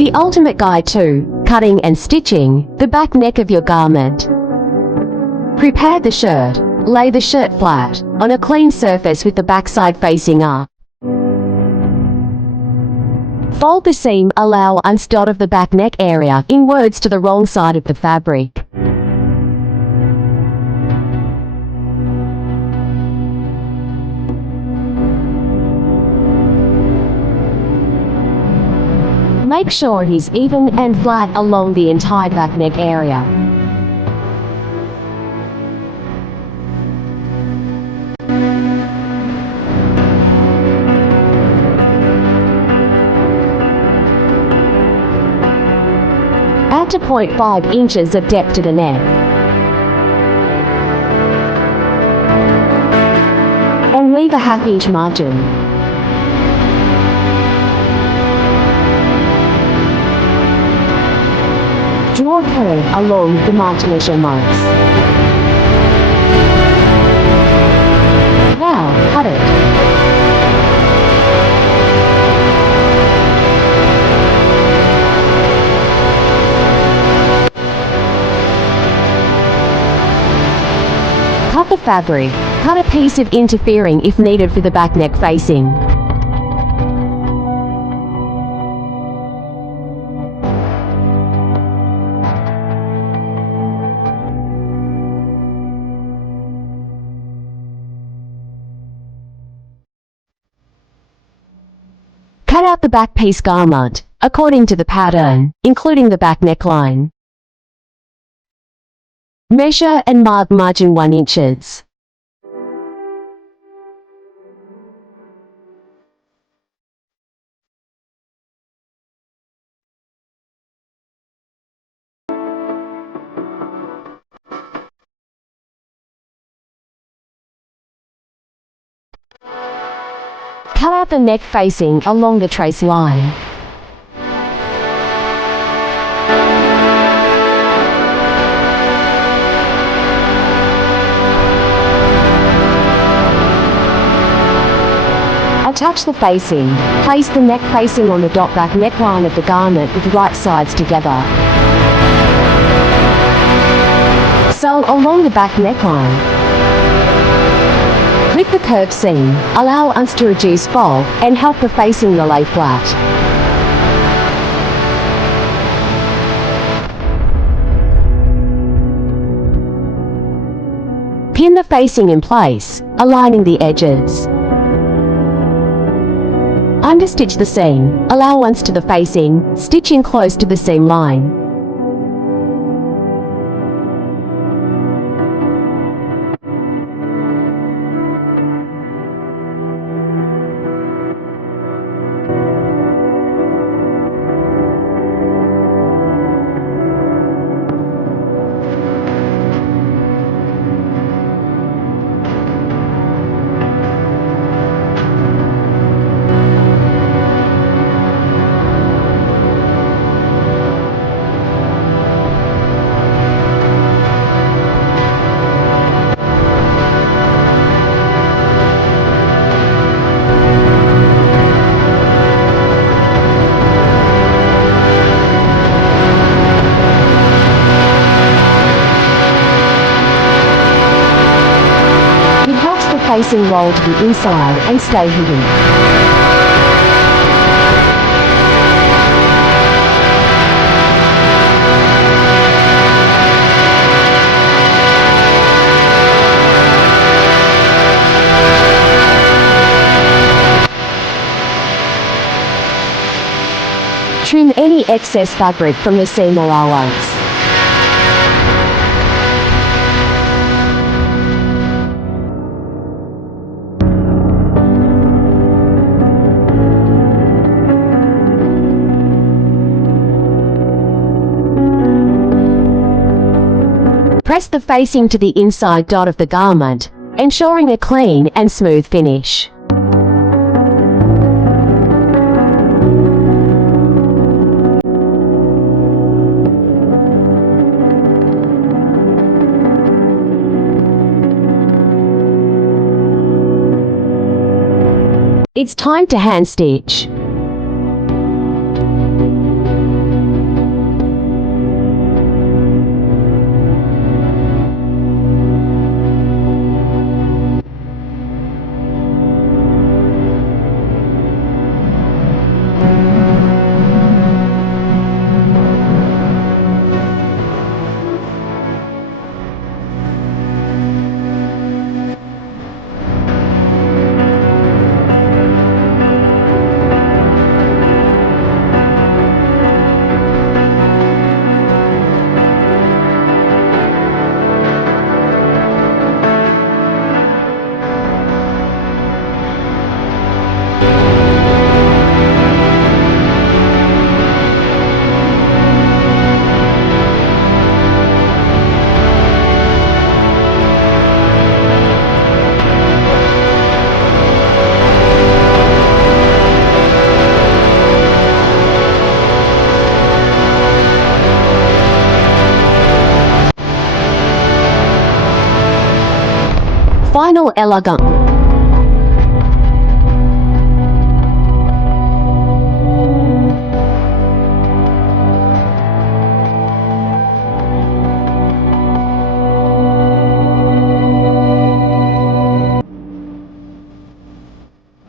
The ultimate guide to cutting and stitching the back neck of your garment. Prepare the shirt. Lay the shirt flat on a clean surface with the backside facing up. Fold the seam, allow unstitch of the back neck area inwards to the wrong side of the fabric. Make sure it is even and flat along the entire back neck area. Add 2.5 inches of depth to the neck. And leave a ½ inch margin. Draw a curve along the marked measure marks. Now, cut it. Cut the fabric. Cut a piece of interfering if needed for the back neck facing. Cut out the back piece garment according to the pattern, including the back neckline. Measure and mark margin 1 inches. Cut out the neck facing along the trace line. Attach the facing. Place the neck facing on the dot back neckline of the garment with the right sides together. Sew along the back neckline. Clip the curved seam. Allow us to reduce fold and help the facing to lay flat. Pin the facing in place, aligning the edges. Understitch the seam. Allow once to the facing, stitching close to the seam line. Facing roll to the inside and stay hidden. Trim any excess fabric from the seam allowance. Press the facing to the inside dot of the garment, ensuring a clean and smooth finish. It's time to hand stitch. Final elegant.